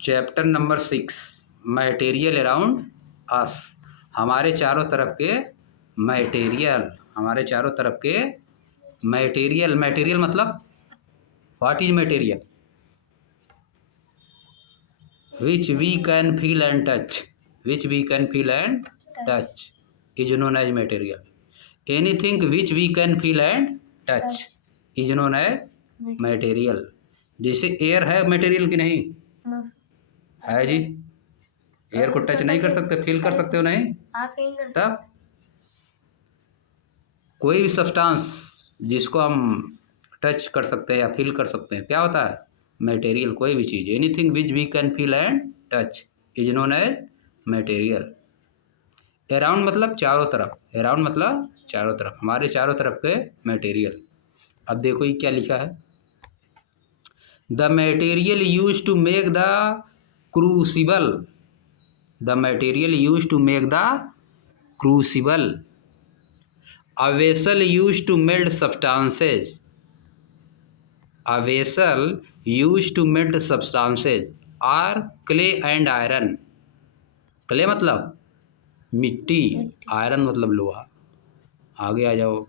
Chapter number 6 material around us. हमारे चारों तरफ के मटेरियल, हमारे चारों तरफ के मटेरियल। मटेरियल मतलब what is material? Which we can feel and touch, which we can feel and touch is known as material. Anything which we can feel and touch is known as material. जैसे air है material की नहीं है जी? Air को touch नहीं कर सकते, feel कर सकते हो नहीं? तब कोई भी सब्सटेंस जिसको हम टच कर सकते हैं या फील कर सकते हैं क्या होता है? मटेरियल। कोई भी चीज़, anything which we can feel and touch is known as material. Around मतलब चारों तरफ, अराउंड मतलब चारों तरफ, हमारे चारों तरफ के मटेरियल। अब देखो ये क्या लिखा है, the material use to make the crucible, the material use to make the crucible, a vessel used to melt substances, a vessel used to melt substances are clay and iron। Clay मतलब मिट्टी, iron मतलब लोहा। आगे आ जाओ,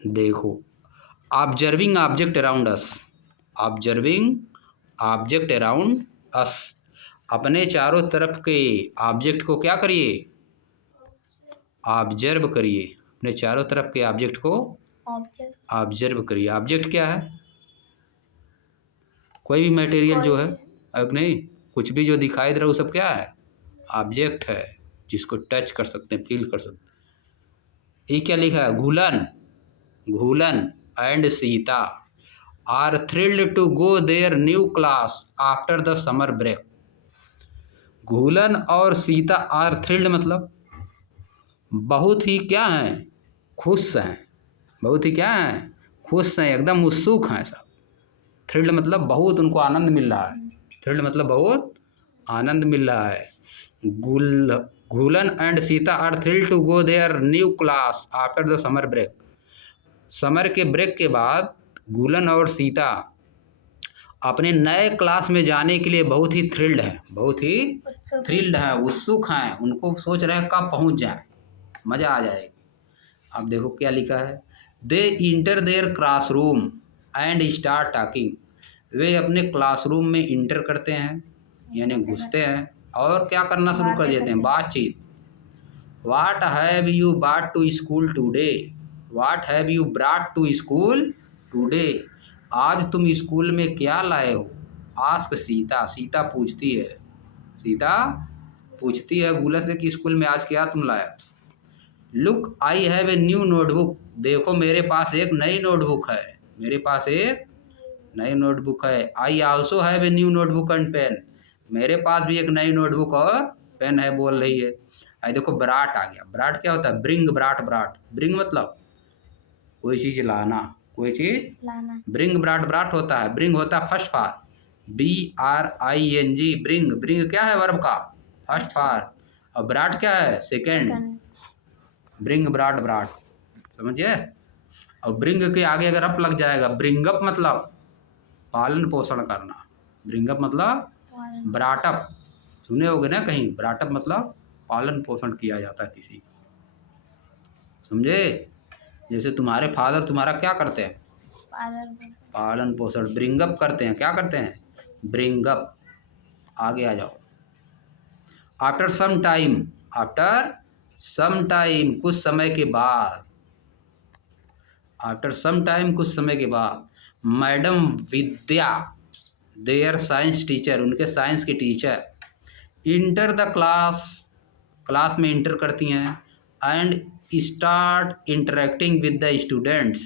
देखो observing object around us, observing object around us, अपने चारों तरफ के ऑब्जेक्ट को क्या करिए? ऑब्जर्व करिए, अपने चारों तरफ के ऑब्जेक्ट को ऑब्जर्व करिए। ऑब्जेक्ट क्या है? कोई भी मटेरियल जो है, अब नहीं, कुछ भी जो दिखाई दे रहा है वो सब क्या है? ऑब्जेक्ट है, जिसको टच कर सकते हैं, फील कर सकते हैं। ये क्या लिखा है, Ghulan, Ghulan and Sita are thrilled to go their new class after the summer break. Ghulan और सीता आर थ्रिल्ड मतलब बहुत ही क्या हैं? खुश हैं, बहुत ही क्या हैं? खुश हैं, एकदम उत्सुक हैं सब। थ्रिल्ड मतलब बहुत उनको आनंद मिल रहा है, थ्रिल्ड मतलब बहुत आनंद मिल रहा है। Ghulan and Sita are thrilled to go their new class after the summer break. Summer के ब्रेक के बाद घूलन और सीता अपने नए क्लास में जाने के लिए बहुत ही थ्रिल्ड हैं, बहुत ही थ्रिल्ड हैं, उत्सुक हैं। उनको सोच रहे हैं कब पहुंच जाए, मज़ा आ जाएगी। अब देखो क्या लिखा है, they enter their classroom and start talking. वे अपने क्लासरूम में इंटर करते हैं यानी घुसते हैं और क्या करना शुरू कर देते हैं? बातचीत। What have you brought to school today, what have you brought to school today, आज तुम स्कूल में क्या लाए हो? आस्क सीता, सीता पूछती है, सीता पूछती है गुलर से कि स्कूल में आज क्या तुम लाए? Look I have a new notebook, देखो मेरे पास एक नई नोटबुक है, मेरे पास एक नई नोटबुक है। I also have a new notebook and pen, मेरे पास भी एक नई नोटबुक और पेन है, बोल रही है। आई देखो ब्राट आ गया, ब्राट क्या होता है? ब्रिंग, ब्राट, ब्राट, ब्रिंग मतलब कोई चीज़ लाना, कोई चीज़ लाना। ब्रिंग ब्राट, ब्राट होता है, ब्रिंग होता है first form, BRING, bring, bring क्या है? वर्ब का फर्स्ट फॉर्म, और ब्राट क्या है? सेकेंड। ब्रिंग ब्राट, ब्राट, समझिए। और ब्रिंग के आगे अगर अप लग जाएगा, ब्रिंगअप मतलब पालन पोषण करना, ब्रिंगअप मतलब ब्राटअप, सुने होगे ना कहीं, ब्राटअप मतलब पालन पोषण किया जाता है किसी, समझे? जैसे तुम्हारे फादर तुम्हारा क्या करते हैं? पालन पोषण। ब्रिंगअप करते हैं, क्या करते हैं? ब्रिंगअप। आगे आ जाओ, after some time, after some time कुछ समय के बाद, आफ्टर सम टाइम कुछ समय के बाद, madam Vidya their science teacher, उनके साइंस के teacher, enter the class, class में इंटर करती हैं, and start interacting with the students,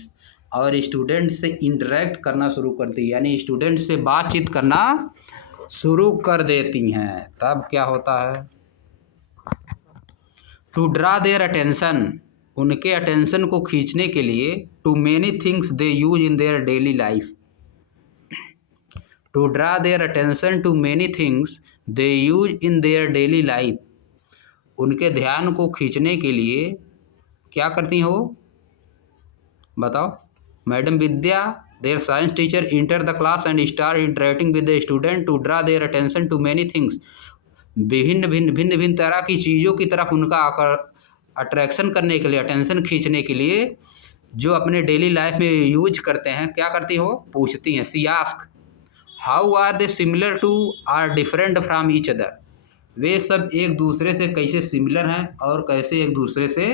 और स्टूडेंट से इंटरेक्ट करना शुरू करती है, यानी स्टूडेंट से बातचीत करना शुरू कर देती हैं। तब क्या होता है? टू ड्रा देयर अटेंशन, उनके अटेंशन को खींचने के लिए, to many things they use in their daily life, to draw their attention to many things they use in their daily life, उनके ध्यान को खींचने के लिए क्या करती हो? बताओ। Madam Vidya Their science teacher enter the class and start interacting with the student to draw their attention to many things. भिन्न भिन्न तरह की चीज़ों की तरफ उनका अट्रैक्शन करने के लिए, अटेंशन खींचने के लिए जो अपने डेली लाइफ में यूज करते हैं, क्या करती हो, पूछती हैं। She ask how are they similar to or different from each other. वे सब एक दूसरे से कैसे सिमिलर हैं और कैसे एक दूसरे से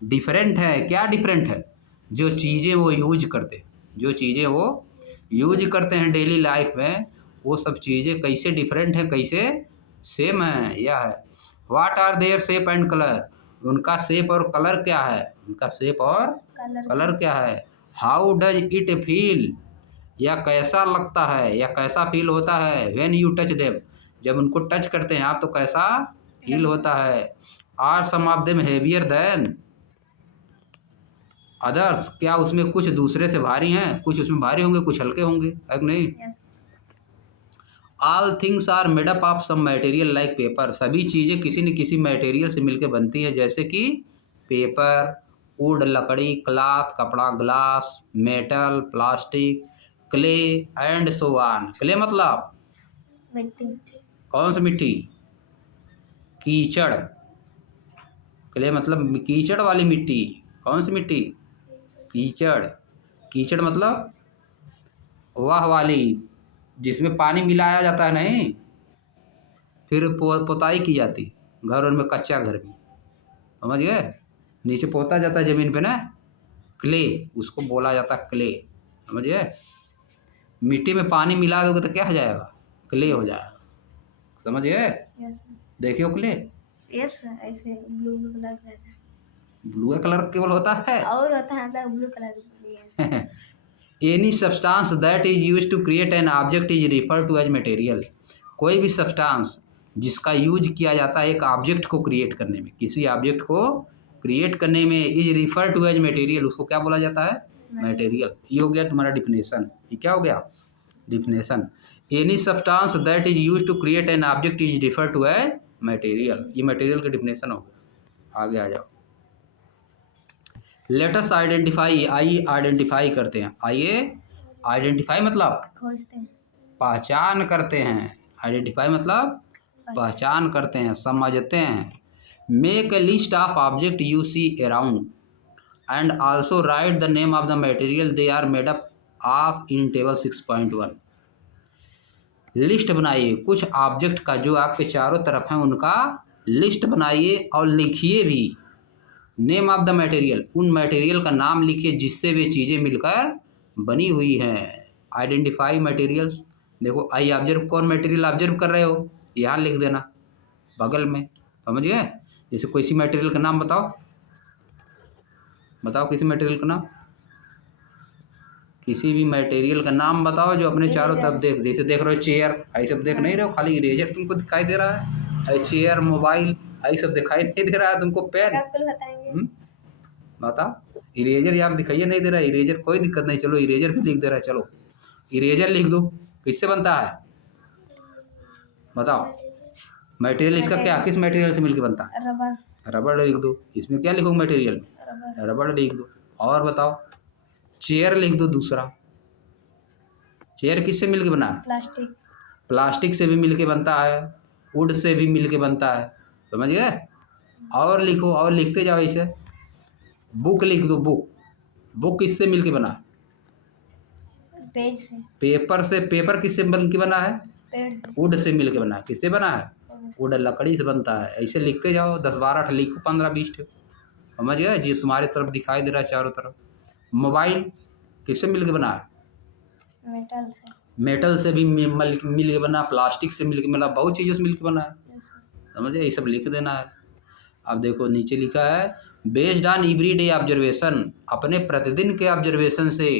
डिफरेंट है। क्या डिफरेंट है? जो चीज़ें वो यूज करते हैं, जो चीज़ें वो यूज करते हैं डेली लाइफ में, वो सब चीज़ें कैसे डिफरेंट हैं, कैसे सेम है। यह है what are their shape and colour. उनका शेप और कलर क्या है, उनका शेप और कलर क्या है। हाउ डज इट फील, या कैसा लगता है या कैसा फील होता है। व्हेन यू टच देम, जब उनको टच करते हैं आप तो कैसा फील होता है। Are some of them heavier than others, क्या उसमें कुछ दूसरे से भारी हैं, कुछ उसमें भारी होंगे, कुछ हल्के होंगे, है कि नहीं। All things are made up of some material like paper. सभी चीज़ें किसी न किसी मटेरियल से मिलकर बनती है, जैसे कि पेपर, वुड लकड़ी, क्लॉथ कपड़ा, glass, metal plastic, clay and so on. Clay मतलब मिट्टी। कौन सी मिट्टी? कीचड़। क्ले मतलब कीचड़ वाली मिट्टी। कौन सी मिट्टी? कीचड़। कीचड़ मतलब वाह वाली, जिसमें पानी मिलाया जाता है, नहीं फिर पोताई की जाती, घर में कच्चा घर भी, समझ गए। नीचे पोता जाता है ज़मीन पे ना, क्ले, उसको बोला जाता है क्ले, समझ गए। मिट्टी में पानी मिला दोगे तो क्या हो जाएगा? क्ले हो जाएगा, समझ गए। देखियो क्ले, यस ऐसे ब्लू कलर का है। ब्लू कलर केवल होता है और होता है तो blue colour. Any substance that is use to create an object is refer to as material. कोई भी सब्सटेंस जिसका यूज किया जाता है एक ऑब्जेक्ट को क्रिएट करने में, किसी ऑब्जेक्ट को क्रिएट करने में, is refer to as material, उसको क्या बोला जाता है? मटेरियल। ये हो गया तुम्हारा डिफिनेशन। ये क्या हो गया? Definition. Any substance that is use to create an object is refer to as material. ये मटेरियल का डिफिनेशन हो गया। आगे आ जाओ। लेट अस आइडेंटिफाई, आइए आइडेंटिफाई करते हैं। आइए आइडेंटिफाई मतलब खोजते हैं, पहचान करते हैं। आइडेंटिफाई मतलब पहचान करते हैं, समझते हैं। Make a list of object you see around and also write the name of the material they are made up of in table 6.1। List बनाइए कुछ ऑब्जेक्ट का जो आपके चारों तरफ हैं, उनका लिस्ट बनाइए और लिखिए भी नेम ऑफ द मटेरियल, उन मटेरियल का नाम लिखिए जिससे वे चीज़ें मिलकर बनी हुई हैं। Identify material. देखो आई ऑब्जर्व, कौन मटेरियल ऑब्जर्व कर रहे हो, यहाँ लिख देना बगल में, समझ गए। जैसे कोई सी मटेरियल का नाम बताओ, बताओ किसी मटेरियल का नाम, किसी भी मटेरियल का नाम बताओ जो अपने चारों तरफ देख, जैसे देख रहे हो चेयर, आई सब देख नहीं रहे हो, खाली इरेजर तुमको दिखाई दे रहा है। चेयर, मोबाइल, आई सब दिखाई नहीं दे रहा है तुमको। पेन बता, इरेजर यहाँ दिखाइए नहीं दे रहा है। इरेजर कोई दिक्कत नहीं, चलो इरेजर भी लिख दे रहा है। चलो इरेजर लिख दो। किससे बनता है बताओ? मटेरियल इसका क्या, किस मटेरियल से मिलकर बनता है? रबर। रबड़ लिख दो। इसमें क्या लिखो मटेरियल? रबड़ लिख दो। और बताओ, चेयर लिख दो। दूसरा, चेयर किससे मिलकर बना है? प्लास्टिक। प्लास्टिक से भी मिलके बनता है, वुड से भी मिलके बनता है, समझ गए। और लिखो, और लिखते जाओ इसे। बुक लिख दो। बुक, बुक किससे मिलके बना है? पेज से। पेपर से। पेपर किससे बन के बना है? पेड़। वुड से मिलके बना है। किससे बना है? वुड, लकड़ी से बनता है। ऐसे लिखते जाओ, 10-12 लिखो, 15-20, समझ गए। जी तुम्हारी तरफ दिखाई दे रहा है चारों तरफ। मोबाइल किससे मिलके बना है? मेटल से। मेटल से भी मिल के बना, प्लास्टिक से मिल के बना, बहुत चीज़ों से मिल के बना है, समझे। ये सब लिख देना है। अब देखो नीचे लिखा है बेस्ड ऑन एवरीडे ऑब्जर्वेशन। अपने प्रतिदिन के ऑब्जर्वेशन से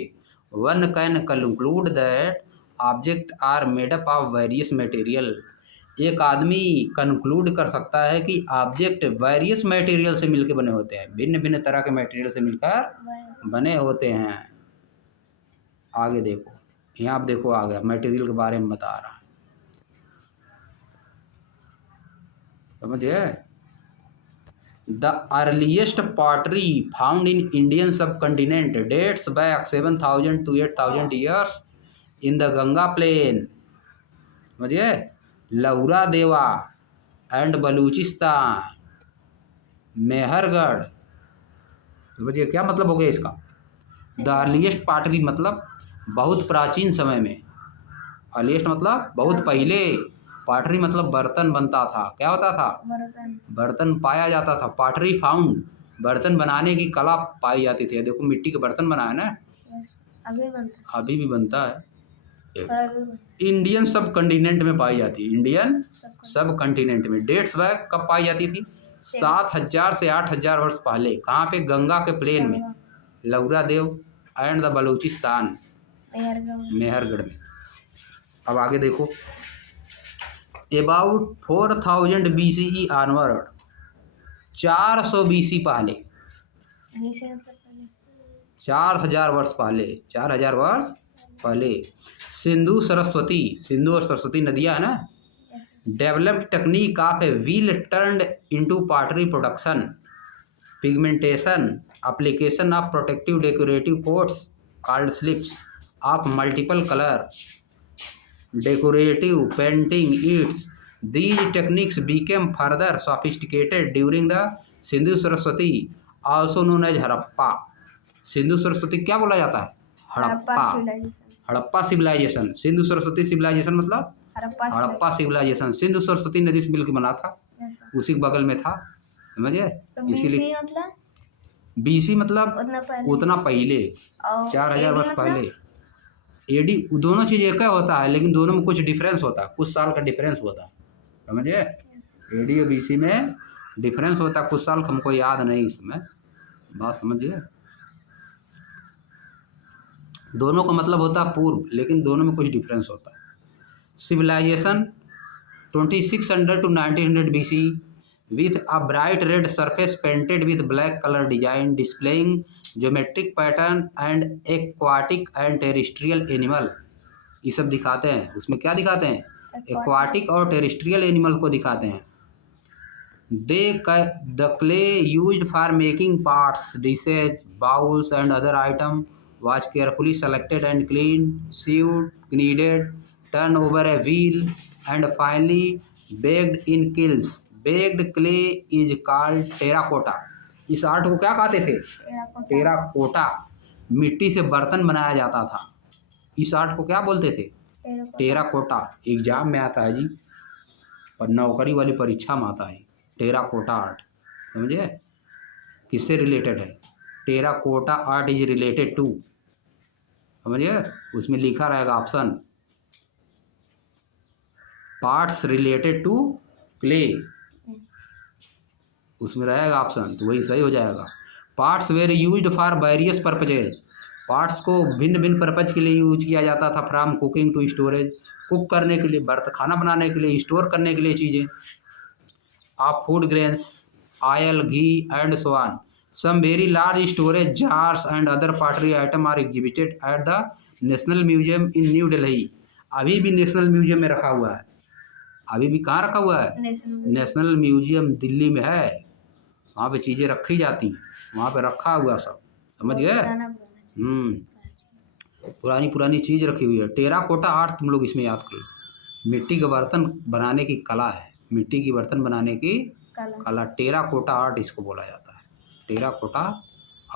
one can conclude that object are made up of various material. एक आदमी कंक्लूड कर सकता है कि ऑब्जेक्ट वेरियस मटेरियल से मिलकर बने होते हैं, भिन्न भिन्न तरह के मटेरियल से मिलकर बने होते हैं। आगे देखो, यहाँ आप देखो आ गया मटेरियल के बारे में बता रहा है, समझिए। The earliest pottery found in Indian subcontinent dates back 7,000 to 8,000 years in the Ganga plain, समझिए, लौरा देवा एंड बलूचिस्तान, मेहरगढ़। समझिए क्या मतलब हो गया इसका। द अर्लीस्ट पॉटरी मतलब बहुत प्राचीन समय में, अर्लीस्ट मतलब बहुत पहले, पॉटरी मतलब बर्तन बनता था। क्या होता था? बर्तन पाया जाता था। पॉटरी फाउंड, बर्तन बनाने की कला पाई जाती थी। देखो मिट्टी के बर्तन बनाए ना, अभी भी बनता है। इंडियन सब कंटिनेंट में पाई जाती है, इंडियन सब कंटिनेंट में। डेट्स बैक कब पाई जाती थी? 7,000 से 8,000 वर्ष पहले। कहाँ पे? गंगा के प्लेन में, लौरा देव एंड द बलूचिस्तान, मेहरगढ़ में। अब आगे देखो, अबाउट 4,000 BCE ऑनवर्ड, 400 BC पहले, 4,000 वर्ष पहले, 4,000 वर्ष पहले सिंधु सरस्वती, सिंधु और सरस्वती नदियाँ है ना, developed technique of a wheel turned into pottery production, pigmentation, application of protective decorative coats called slips of multiple color, decorative painting its. These techniques became further sophisticated during the Sindhu Saraswati, also known as Harappa. Sindhu Saraswati क्या बोला जाता है? Harappa, Harappa civilisation. Sindhu Saraswati civilisation मतलब Harappa civilisation. Sindhu Saraswati नदी से मिलकर बना था, उसी के बगल में था, समझिए। इसीलिए BC मतलब उतना पहले, 4,000 वर्ष पहले। AD दोनों चीज़ एक ही होता है, लेकिन दोनों में कुछ डिफरेंस होता है, कुछ साल का डिफरेंस होता है, समझिए। AD और BC में डिफरेंस होता है, कुछ साल हमको याद नहीं इसमें, बात समझिए। दोनों का मतलब होता है पूर्व, लेकिन दोनों में कुछ डिफरेंस होता है। Civilisation 2600 to 1900 BC with a bright red surface painted with black color design displaying geometric pattern and aquatic and terrestrial animal। ये सब दिखाते हैं। उसमें क्या दिखाते हैं? एक्वाटिक और टेरेस्ट्रियल एनिमल को दिखाते हैं। The clay used for making pots, dishes, bowls and other items was carefully selected and cleaned, sieved, kneaded, turned over a wheel and finally baked in kilns। Baked clay is called terracotta। इस art को क्या कहते थे? Terracotta. मिट्टी से बर्तन बनाया जाता था, इस आर्ट को क्या बोलते थे? टेराकोटा। एग्जाम में आता है जी, और नौकरी वाली परीक्षा में आता है टेराकोटा आर्ट, समझे। किससे रिलेटेड है? Terracotta art is related to, समझिए। उसमें लिखा रहेगा option, parts related to clay, उसमें रहेगा ऑप्शन, तो वही सही हो जाएगा। Parts were used for various purposes, parts को भिन्न भिन्न पर्पज के लिए यूज किया जाता था। From cooking to storage, cook करने के लिए, बर्तन खाना बनाने के लिए, स्टोर करने के लिए चीज़ें। Of food grains, oil, ghee and so on. Some very large storage jars and other pottery item are exhibited at the national museum in New Delhi. अभी भी नेशनल म्यूजियम में रखा हुआ है। अभी भी कहाँ रखा हुआ है? नेशनल म्यूजियम दिल्ली में है, वहाँ पे चीज़ें रखी जाती हैं, वहाँ पे रखा हुआ सब, समझ गए। पुरानी पुरानी चीज़ रखी हुई है। टेराकोटा आर्ट तुम लोग इसमें याद करो, मिट्टी के बर्तन बनाने की कला है, मिट्टी की बर्तन बनाने की कला, टेराकोटा आर्ट इसको बोला जाता है। टेराकोटा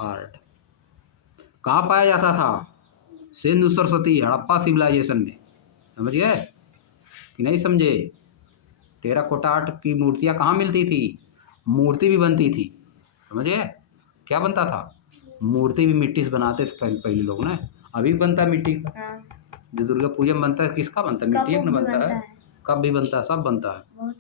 आर्ट कहाँ पाया जाता था? सिंधु सरस्वती, हड़प्पा सिविलाइजेशन में, समझ गए कि नहीं समझे। टेराकोटा आर्ट की मूर्तियाँ कहाँ मिलती थी? मूर्ति भी बनती थी, समझिए। क्या बनता था? मूर्ति भी मिट्टी से बनाते थे पहले लोग ना, अभी भी बनता है मिट्टी का। जो दुर्गा पूजा में बनता है, किसका बनता है? मिट्टी का बनता है। कब भी बनता है, सब बनता है।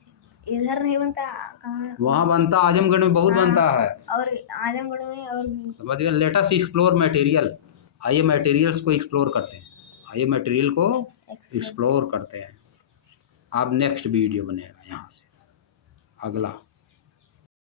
इधर नहीं बनता, कहाँ? वहाँ बनता, आजमगढ़ में बहुत बनता है, और आजमगढ़ में और समझिए। लेट अस एक्सप्लोर मटेरियल, आइए मटेरियल्स को एक्सप्लोर करते हैं, आइए मटेरियल को एक्सप्लोर करते हैं। अब नेक्स्ट वीडियो बनेगा यहाँ से अगला।